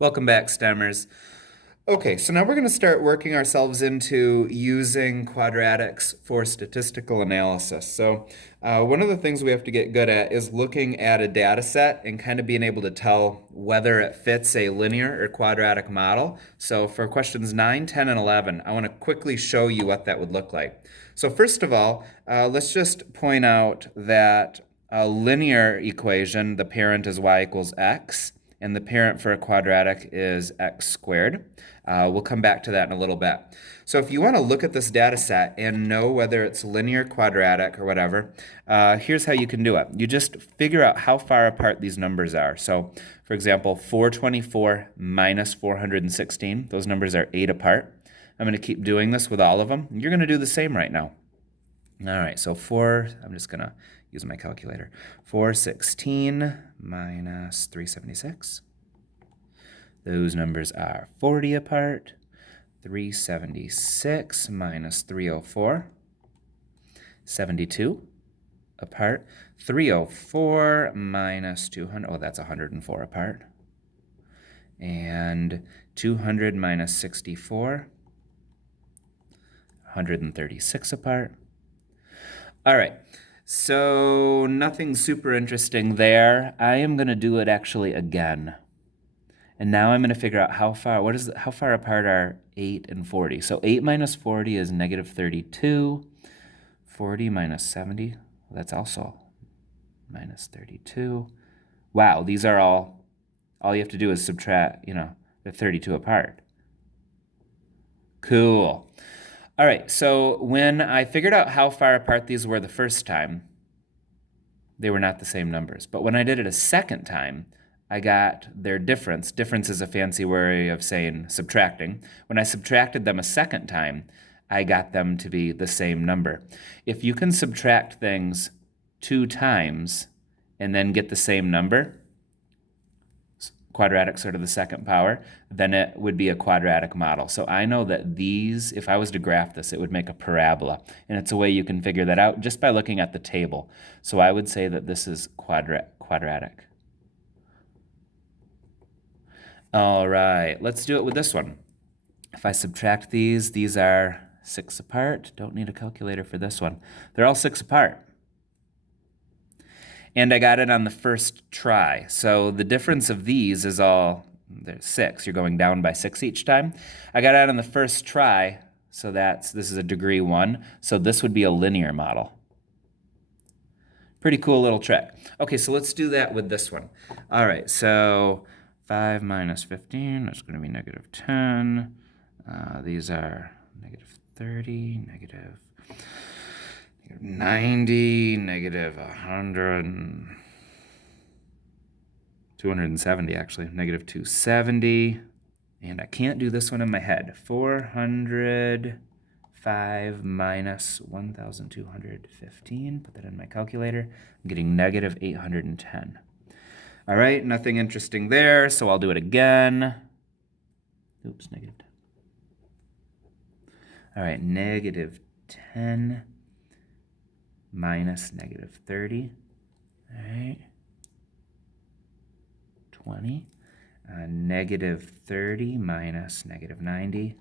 Welcome back, STEMers. Okay, so now we're going to start working ourselves into using quadratics for statistical analysis. So one of the things we have to get good at is looking at a data set and kind of being able to tell whether it fits a linear or quadratic model. So for questions 9, 10, and 11, I want to quickly show you what that would look like. So first of all, let's just point out that a linear equation, the parent is y equals x, and the parent for a quadratic is x squared. We'll come back to that in a little bit. So if you want to look at this data set and know whether it's linear, quadratic, or whatever, here's how you can do it. You just figure out how far apart these numbers are. So for example, 424 minus 416, those numbers are 8 apart. I'm going to keep doing this with all of them. You're going to do the same right now. All right, so I'm just going to use my calculator. 416 minus 376. Those numbers are 40 apart. 376 minus 304. 72 apart. 304 minus 200. Oh, that's 104 apart. And 200 minus 64. 136 apart. All right. So nothing super interesting there. I am going to do it actually again. And now I'm going to figure out how far apart are 8 and 40. So 8 minus 40 is negative 32. 40 minus 70, that's also minus 32. Wow, these are all you have to do is subtract, they're 32 apart. Cool. All right, so when I figured out how far apart these were the first time, they were not the same numbers. But when I did it a second time, I got their difference. Difference is a fancy way of saying subtracting. When I subtracted them a second time, I got them to be the same number. If you can subtract things 2 times and then get the same number, quadratic sort of the second power, then it would be a quadratic model. So I know that these, if I was to graph this, it would make a parabola. And it's a way you can figure that out just by looking at the table. So I would say that this is quadratic. All right, let's do it with this one. If I subtract these are 6 apart. Don't need a calculator for this one. They're all 6 apart. And I got it on the first try. So the difference of these is there's 6. You're going down by 6 each time. I got it on the first try, so this is a degree 1. So this would be a linear model. Pretty cool little trick. Okay, so let's do that with this one. All right, so 5 minus 15, that's going to be negative 10. These are negative 30, negative 90, negative 100, 270 actually, negative 270. And I can't do this one in my head. 405 minus 1,215. Put that in my calculator. I'm getting negative 810. All right, nothing interesting there, so I'll do it again. Oops, negative 10. All right, negative 10 minus negative 30. All right, 20. Negative 30 minus negative 90.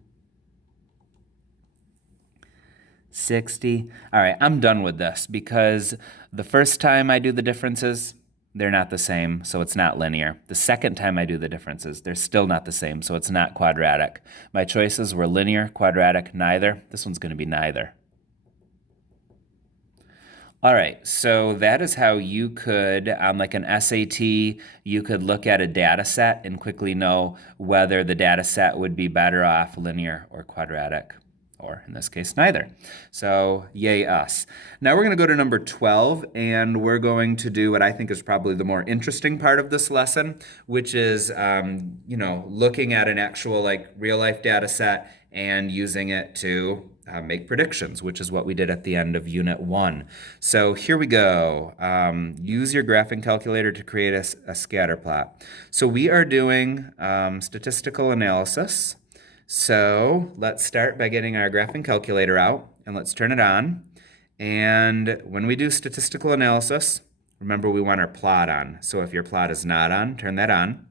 60. All right, I'm done with this because the first time I do the differences, they're not the same, so it's not linear. The second time I do the differences, they're still not the same, so it's not quadratic. My choices were linear, quadratic, neither. This one's going to be neither. All right, so that is how you could, on like an SAT, you could look at a data set and quickly know whether the data set would be better off linear or quadratic, or in this case, neither. So yay us. Now we're going to go to number 12, and we're going to do what I think is probably the more interesting part of this lesson, which is, looking at an actual real life data set and using it to make predictions, which is what we did at the end of Unit 1. So here we go. Use your graphing calculator to create a scatter plot. So we are doing statistical analysis. So let's start by getting our graphing calculator out, and let's turn it on. And when we do statistical analysis, remember we want our plot on. So if your plot is not on, turn that on.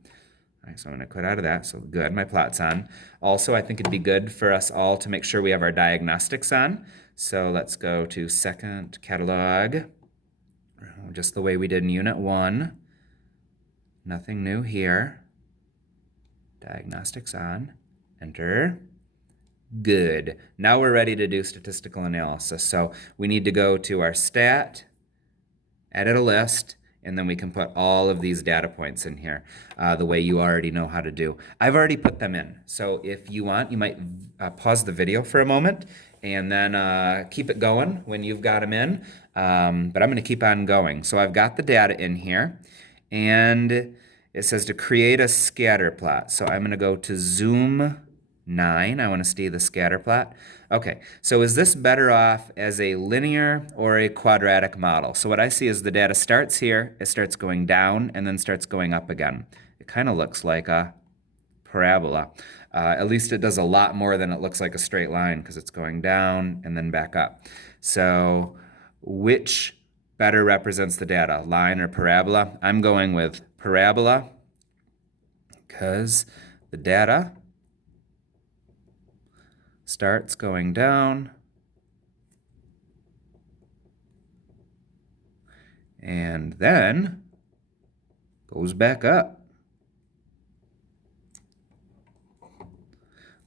right, so I'm going to quit out of that. So good, my plot's on. Also, I think it'd be good for us all to make sure we have our diagnostics on. So let's go to second catalog, just the way we did in Unit 1. Nothing new here. Diagnostics on. Enter. Good. Now we're ready to do statistical analysis. So we need to go to our stat, edit a list, and then we can put all of these data points in here the way you already know how to do. I've already put them in. So if you want, you might pause the video for a moment and then keep it going when you've got them in. But I'm going to keep on going. So I've got the data in here, and it says to create a scatter plot. So I'm going to go to Zoom 9. I want to see the scatter plot. Okay, so is this better off as a linear or a quadratic model? So what I see is the data starts here, it starts going down, and then starts going up again. It kind of looks like a parabola. At least it does a lot more than it looks like a straight line because it's going down and then back up. So which better represents the data, line or parabola? I'm going with parabola because the data starts going down and then goes back up.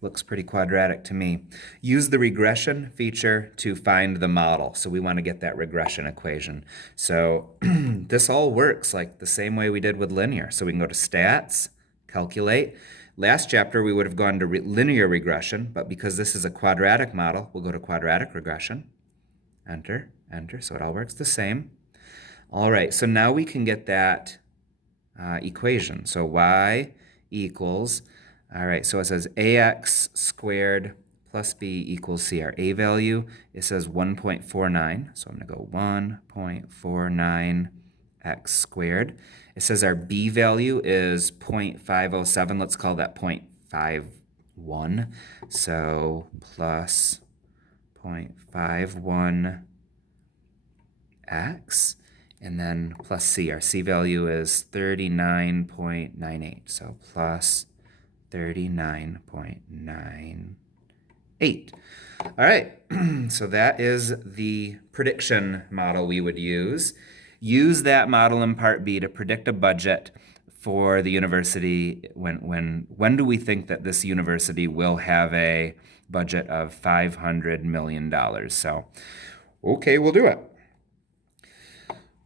Looks pretty quadratic to me. Use the regression feature to find the model. So we want to get that regression equation. So this all works like the same way we did with linear. So we can go to stats, calculate. Last chapter, we would have gone to linear regression, but because this is a quadratic model, we'll go to quadratic regression. Enter, enter, so it all works the same. All right, so now we can get that equation. So y equals, all right, so it says ax squared plus b equals c. Our a value, it says 1.49, so I'm going to go 1.49 x squared. It says our b value is 0.507. Let's call that 0.51. So plus 0.51 x, and then plus c. Our c value is 39.98. So plus 39.98. All right, so that is the prediction model we would use. Use that model in Part B to predict a budget for the university. When do we think that this university will have a budget of $500 million? So, okay, we'll do it.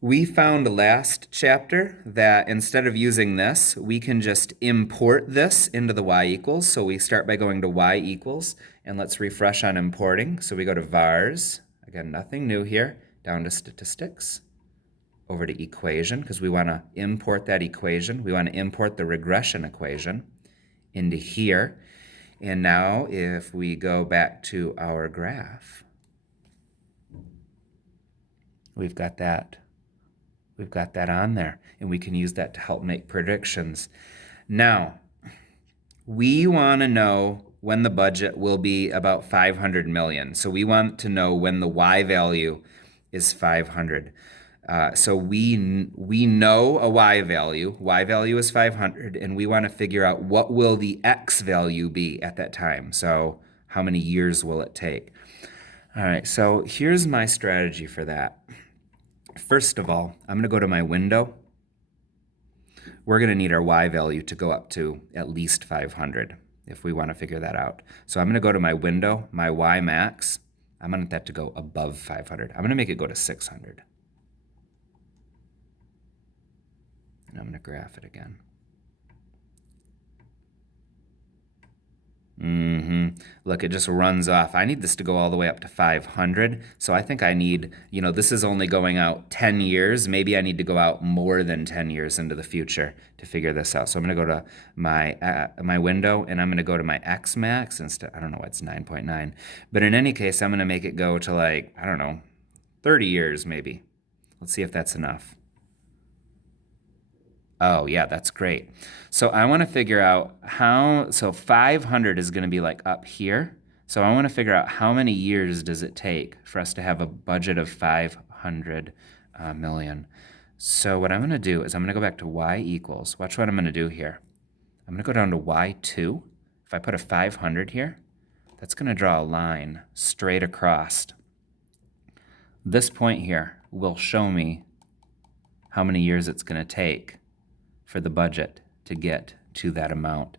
We found last chapter that instead of using this, we can just import this into the y equals. So we start by going to y equals, and let's refresh on importing. So we go to vars, again, nothing new here, down to statistics, over to equation, because we want to import that equation. We want to import the regression equation into here. And now if we go back to our graph, we've got that on there, and we can use that to help make predictions. Now, we want to know when the budget will be about 500 million. So we want to know when the y value is 500. So we know a y value. Y value is 500, and we want to figure out what will the x value be at that time. So how many years will it take? All right, so here's my strategy for that. First of all, I'm going to go to my window. We're going to need our y value to go up to at least 500 if we want to figure that out. So I'm going to go to my window, my y max. I'm going to want that to go above 500. I'm going to make it go to 600. And I'm going to graph it again. Look, it just runs off. I need this to go all the way up to 500. So I think I need, this is only going out 10 years. Maybe I need to go out more than 10 years into the future to figure this out. So I'm going to go to my window, and I'm going to go to my X max instead. I don't know, it's 9.9. But in any case, I'm going to make it go to 30 years maybe. Let's see if that's enough. Oh, yeah, that's great. So I want to figure out so 500 is going to be up here. So I want to figure out how many years does it take for us to have a budget of 500 million. So what I'm going to do is I'm going to go back to y equals. Watch what I'm going to do here. I'm going to go down to y2. If I put a 500 here, that's going to draw a line straight across. This point here will show me how many years it's going to take for the budget to get to that amount.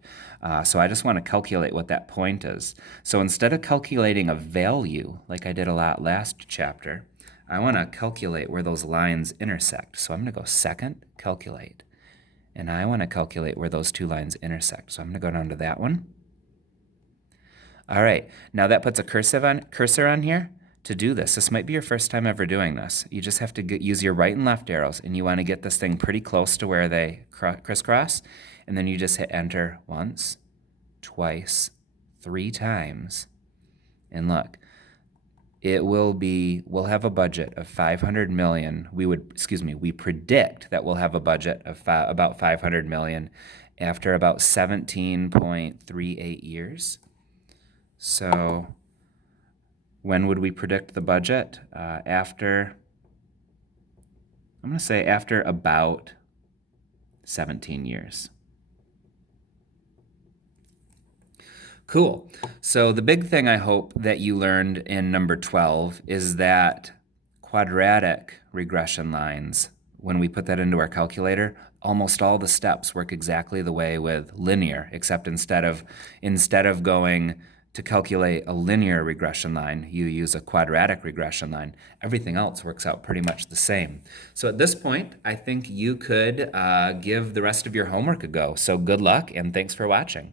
So I just want to calculate what that point is. So instead of calculating a value like I did a lot last chapter, I want to calculate where those lines intersect. So I'm going to go second, calculate. And I want to calculate where those two lines intersect. So I'm going to go down to that one. All right, now that puts a cursor on here. To do this, this might be your first time ever doing this. You just have to use your right and left arrows, and you want to get this thing pretty close to where they crisscross, and then you just hit enter once, twice, 3 times, and look, we'll have a budget of 500 million. We predict that we'll have a budget of about 500 million after about 17.38 years. So when would we predict the budget? I'm going to say after about 17 years. Cool. So the big thing I hope that you learned in number 12 is that quadratic regression lines, when we put that into our calculator, almost all the steps work exactly the way with linear, except instead of going to calculate a linear regression line, you use a quadratic regression line. Everything else works out pretty much the same. So at this point, I think you could give the rest of your homework a go. So good luck, and thanks for watching.